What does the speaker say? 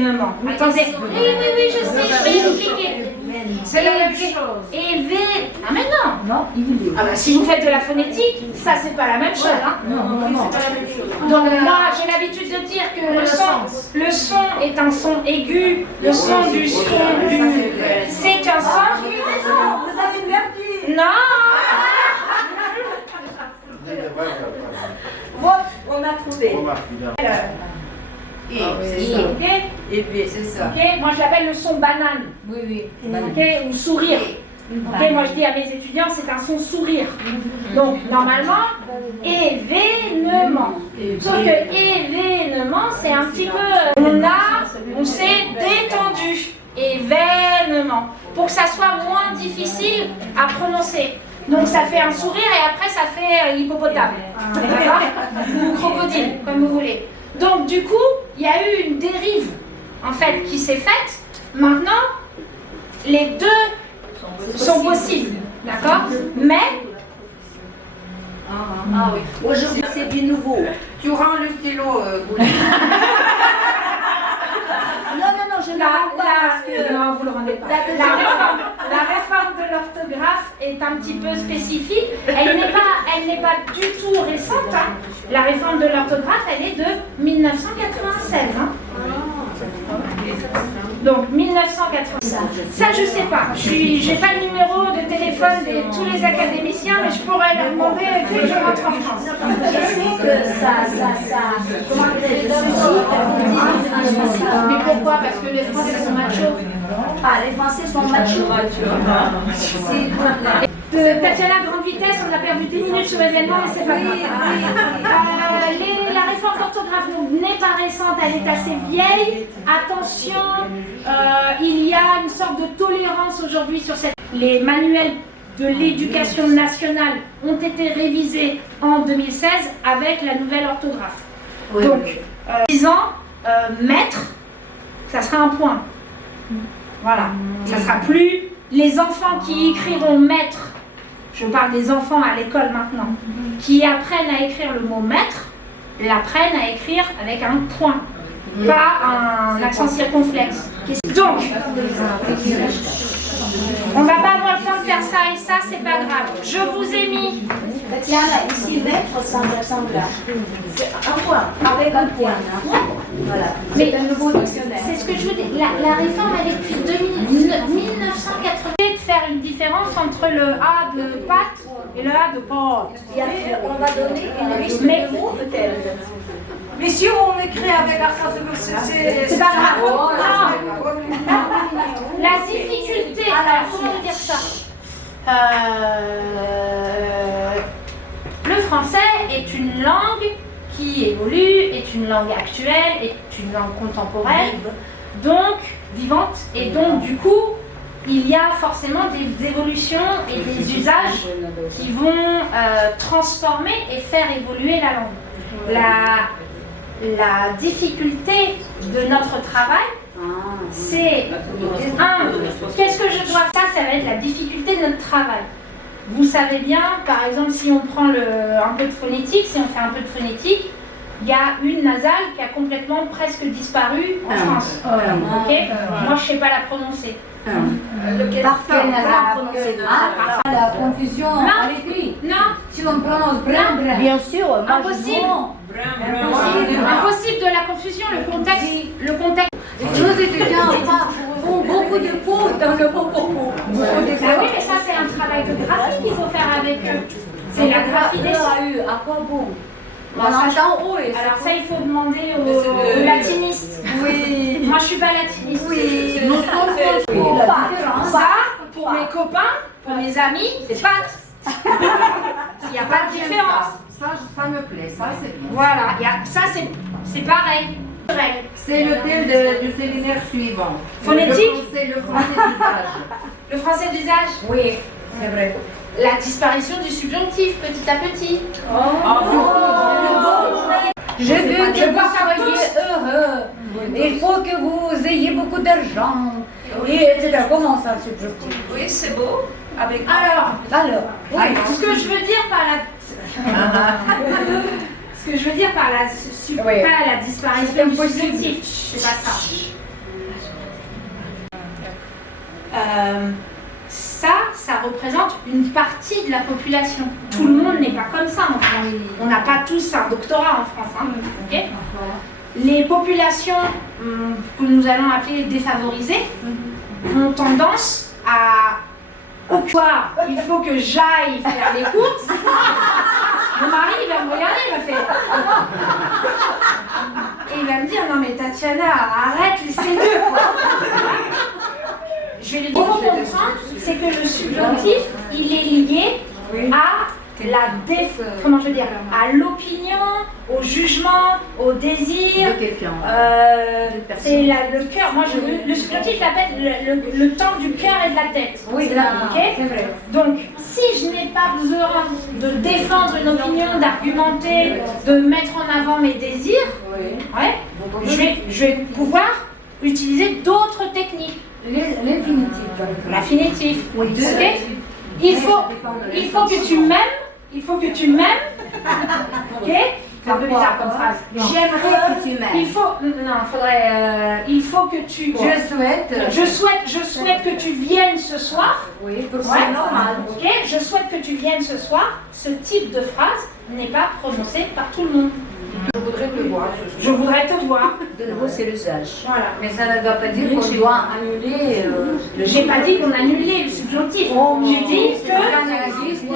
événement. Attendez. Oui, je sais, je vais expliquer. C'est la même chose. Ah mais non. Ah bah, si vous faites de la phonétique, ça c'est pas la même chose. Hein. Non, c'est pas la même chose. Donc moi j'ai l'habitude de dire que le son est un son aigu, le son du son du... C'est un son... Vous avez perdu. Non. Bon, on a trouvé. Ok. Et puis, c'est ça. Ok, moi je l'appelle le son banane. Oui. Ok, ou sourire. Ok, moi je dis à mes étudiants c'est un son sourire. Donc normalement, événement. Sauf que événement c'est un petit peu, on s'est détendu. Événement. Pour que ça soit moins difficile à prononcer. Donc ça fait un sourire et après ça fait hippopotame. D'accord? Ou crocodile, comme vous voulez. Donc du coup, il y a eu une dérive en fait qui s'est faite. Maintenant, les deux sont possibles, d'accord? Mais Ah oui. Aujourd'hui, c'est du nouveau. Tu rends le stylo, Goulet. Non, je ne le rends pas parce que... Non, vous le rendez pas. La réforme de l'orthographe est un petit peu spécifique. Elle n'est pas du tout récente. Hein. La réforme de l'orthographe, elle est de 1996. Hein. Donc 1996. Ça, je sais pas. Je n'ai pas le numéro de téléphone de tous les académiciens, mais je pourrais leur demander dès que je rentre en France. Je sais que comment Mais pourquoi? Parce que les Français sont machos. Ah, les Français sont machos. Tatiana, grande vitesse, on a perdu 10 minutes sur l'événement et c'est pas grave. La réforme d'orthographe n'est pas récente, elle est assez vieille. Attention, il y a une sorte de tolérance aujourd'hui sur cette... Les manuels de l'éducation nationale ont été révisés en 2016 avec la nouvelle orthographe. Oui. Donc, 10 ans, maître, ça sera un point. Voilà, ça sera plus les enfants qui écriront maître. Je parle des enfants à l'école maintenant, qui apprennent à écrire le mot maître, l'apprennent à écrire avec un point, pas un accent circonflexe. Donc, on va pas avoir le temps de faire ça et ça, c'est pas grave. Je vous ai mis... Tatiana, ici, maître sans accent gras. C'est un point, avec un point. Voilà. Mais un nouveau dictionnaire. c'est ce que je veux dire. La réforme, elle est depuis 1980. De faire une différence entre le A de pâte et le A de porc. Et après, on va donner une liste Mais- de mots, peut-être. Mais si on écrit avec accent C'est pas grave. Non. La difficulté, alors comment vous dire ça? Le français est une langue qui évolue, est une langue actuelle, est une langue contemporaine, donc vivante, et donc du coup, il y a forcément des évolutions et des usages qui vont transformer et faire évoluer la langue. La difficulté de notre travail, c'est qu'est-ce que je dois faire? Ça va être la difficulté de notre travail. Vous savez bien, par exemple, si on prend un peu de phonétique, si on fait un peu de phonétique, il y a une nasale qui a complètement presque disparu en France. Ok? Moi, je ne sais pas la prononcer. Parfait, la confusion à l'écrit. Non, Si on prononce brin, bien sûr, impossible. Impossible de la confusion, le contexte. Nos étudiants font beaucoup de fautes dans le popo. Ah oui, mais ça c'est un travail de graphie qu'il faut faire avec eux. C'est la graphie des sons. À quoi bon? On Bon, ça, entend haut et alors ça, il faut demander aux latinistes. Oui. Moi, je suis pas latiniste. Oui. Nous sommes Ça, pour mes copains, pour mes amis, c'est pâte. Il n'y a pas de différence. Ça me plaît, ça c'est bien. Voilà, ça c'est pareil. C'est le thème du séminaire suivant. Phonétique. C'est le français d'usage. Le français d'usage. Oui, c'est vrai. La disparition du subjonctif petit à petit. Je veux que vous soyez heureux. Il faut que vous ayez beaucoup d'argent. Et etc. Comment ça, subjonctif? Oui, c'est beau. Alors, Alors, ce que je veux dire par la... Ce que je veux dire par la, Oui. pas la disparition du subjonctif, c'est pas ça. Ça représente une partie de la population. Tout le monde n'est pas comme ça en France. On n'a pas tous un doctorat en France. Hein, ok. Les populations que nous allons appeler défavorisées ont tendance à... Au quoi il faut que j'aille faire les courses. Mon mari, il va me regarder, il va faire... Et il va me dire, non mais Tatiana, arrête les C2, quoi. Je vais lui dire, il faut comprendre, c'est que le subjonctif, il est lié à comment je veux dire, à l'opinion, au jugement, au désir. De quelqu'un. C'est le cœur. Moi, le subjonctif, je l'appelle le temps du cœur et de la tête. Oui, c'est là, ok. c'est vrai. Donc, si je n'ai pas besoin de défendre une opinion, d'argumenter, de mettre en avant mes désirs, ouais, je vais pouvoir utiliser d'autres techniques. L'infinitif. L'affinitif. Oui, Ok. Il faut que tu m'aimes. Il faut que tu m'aimes. Ok. C'est un peu bizarre comme phrase. J'aimerais que tu m'aimes. Il faut. Non, faudrait. Il faut que tu. Je souhaite que tu viennes ce soir. Oui, pour Ouais, normal. Ok. Je souhaite que tu viennes ce soir. Ce type de phrase n'est pas prononcé par tout le monde. Je voudrais te voir. Je voudrais te voir. De nouveau, c'est l'usage. Voilà. Mais ça ne doit pas dire qu'on doit annuler J'ai pas dit qu'on annulait le subjonctif. J'ai dit que